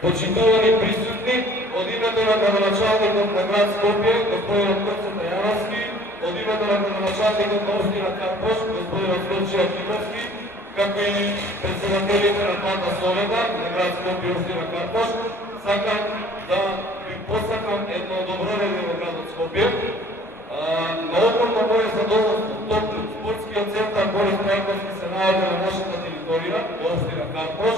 Почитувани присутни, од името на градоначалникот на град Скопје, господинот Крцо Тајановски, од името на градоначалникот на општина Карпош, господинот Стојчо Тимовски, како и председателите на двата совета на град Скопје и општина Карпош, сакам да ви посакам едно добро време во градот Скопје. На околно моје задоволство, топло, спортскиот центар Борис Трајковски се наоѓа на нашата територија, во општина Карпош,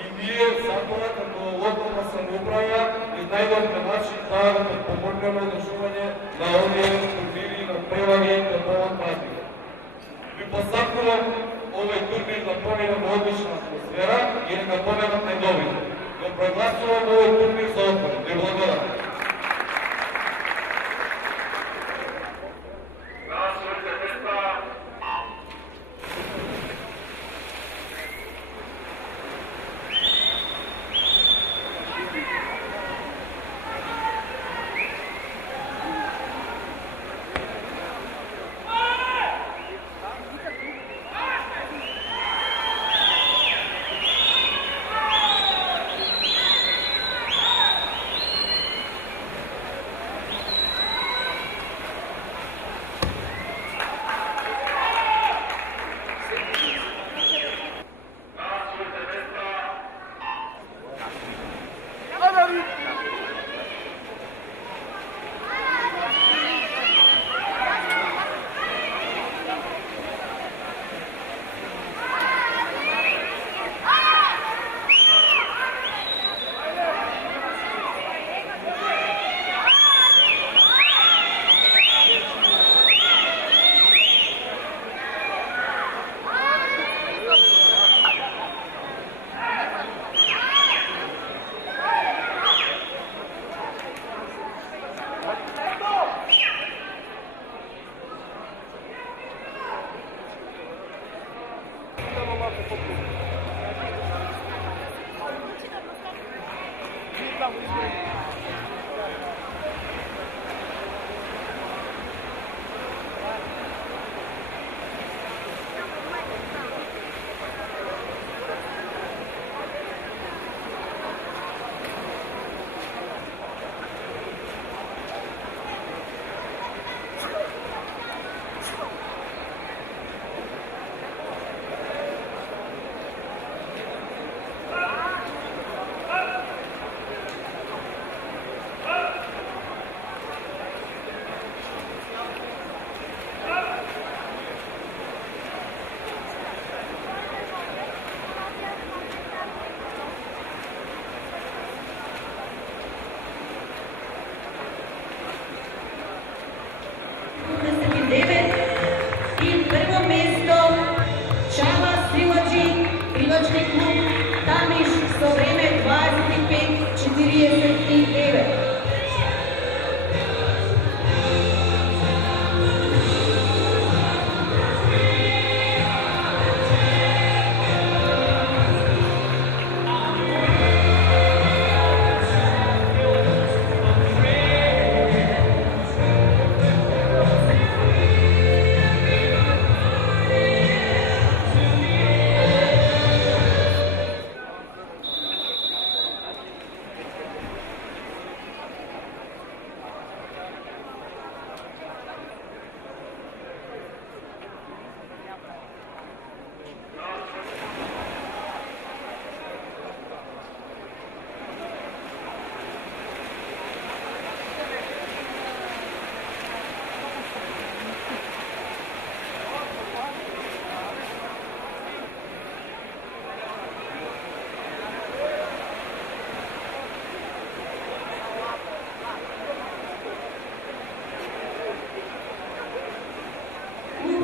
и ние затоа како локална самоуправа изнајдовме начин да го подпомогнеме одржување на овие турнири на превари на повод празник. Ви посакувам овој турнир да помине во одлична атмосфера и нека победат најдобрите. Го прогласувам овој турнир за отворен. Ви благодарам.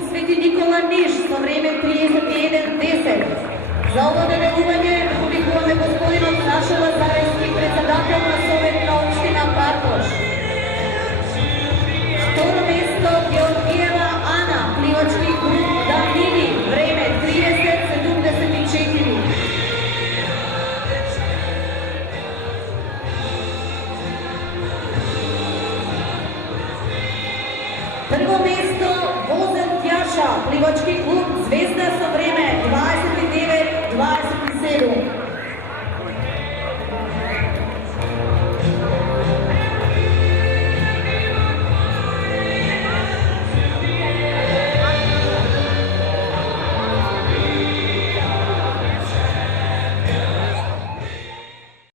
Свети Никола Ниш со време 31:10. За ово делување повикуваме господинот Сашо Лазаревски, председател на Совет на општина Карпош. Второ место Георгиева Ана, пливачки клуб Дамнини, време 30:74. Прво место Возен Тјаша, пливачки клуб Звезда со време 29:27.